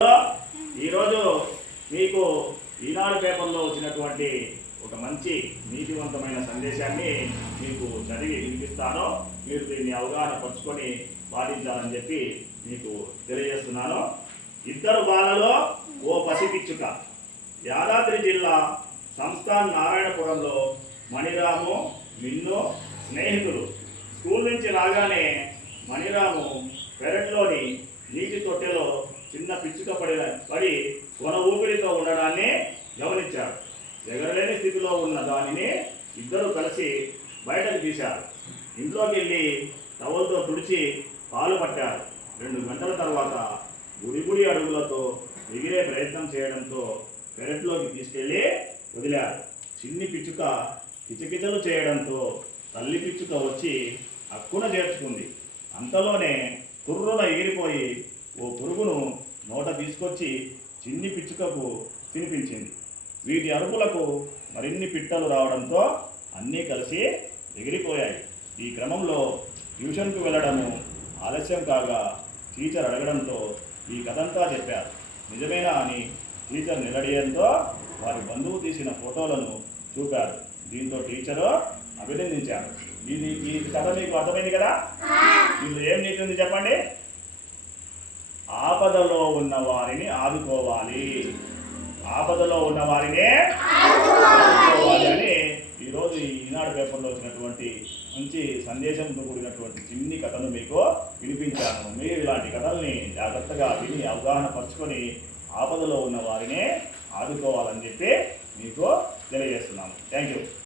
ఈరోజు మీకు ఈనాడు పేపర్లో వచ్చినటువంటి ఒక మంచి నీతివంతమైన సందేశాన్ని మీకు చదివి వినిపిస్తాను. మీరు దీన్ని అవగాహన పరుచుకొని పాటించాలని చెప్పి మీకు తెలియజేస్తున్నాను. ఇద్దరు బాలలో ఓ పసిపిచ్చుక. యాదాద్రి జిల్లా సంస్థాన్ నారాయణపురంలో మణిరాము, మిన్ను స్నేహితులు. స్కూల్ నుంచి రాగానే మణిరాము పెరట్లోని నీటి తొట్టెలో చిన్న పిచ్చుక పడి కొన ఊపిరితో ఉండడాన్ని గమనించారు. ఎగరలేని స్థితిలో ఉన్న దానిని ఇద్దరు కలిసి బయటకు తీశారు. ఇంట్లోకి వెళ్ళి టవల్తో తుడిచి పాలు పట్టారు. 2 గంటల తర్వాత గుడి అడుగులతో ఎగిరే ప్రయత్నం చేయడంతో పెరట్లోకి తీసుకెళ్ళి వదిలారు. చిన్ని పిచ్చుక కిచకిచలు చేయడంతో తల్లి పిచ్చుక వచ్చి హక్కున చేర్చుకుంది. అంతలోనే కుర్రున ఎగిరిపోయి ఓ పురుగును నోట తీసుకొచ్చి చిన్ని పిచ్చుకకు తినిపించింది. వీటి అరుపులకు మరిన్ని పిట్టలు రావడంతో అన్నీ కలిసి ఎగిరిపోయాయి. ఈ క్రమంలో ట్యూషన్కు వెళ్ళడము ఆలస్యం కాగా టీచర్ అడగడంతో ఈ కథంతా చెప్పారు. నిజమేనా అని టీచర్ నిలడీయంతో వారి బంధువు తీసిన ఫోటోలను చూపారు. దీంతో టీచరు అభినందించారు. ఈ కథ మీకు అర్థమైంది కదా? దీంట్లో ఏం నీతి ఉంది చెప్పండి? ఆపదలో ఉన్న వారిని ఆదుకోవాలి, ఆపదలో ఉన్న వారిని ఆదుకోవాలి అని ఈరోజు ఈనాడు పేపర్లో వచ్చినటువంటి మంచి సందేశంతో కూడినటువంటి చిన్ని కథను మీకు వినిపించాను. మీరు ఇలాంటి కథల్ని జాగ్రత్తగా విని అవగాహన పరుచుకొని ఆపదలో ఉన్న వారిని ఆదుకోవాలని చెప్పి మీకు తెలియజేస్తున్నాను. Thank you.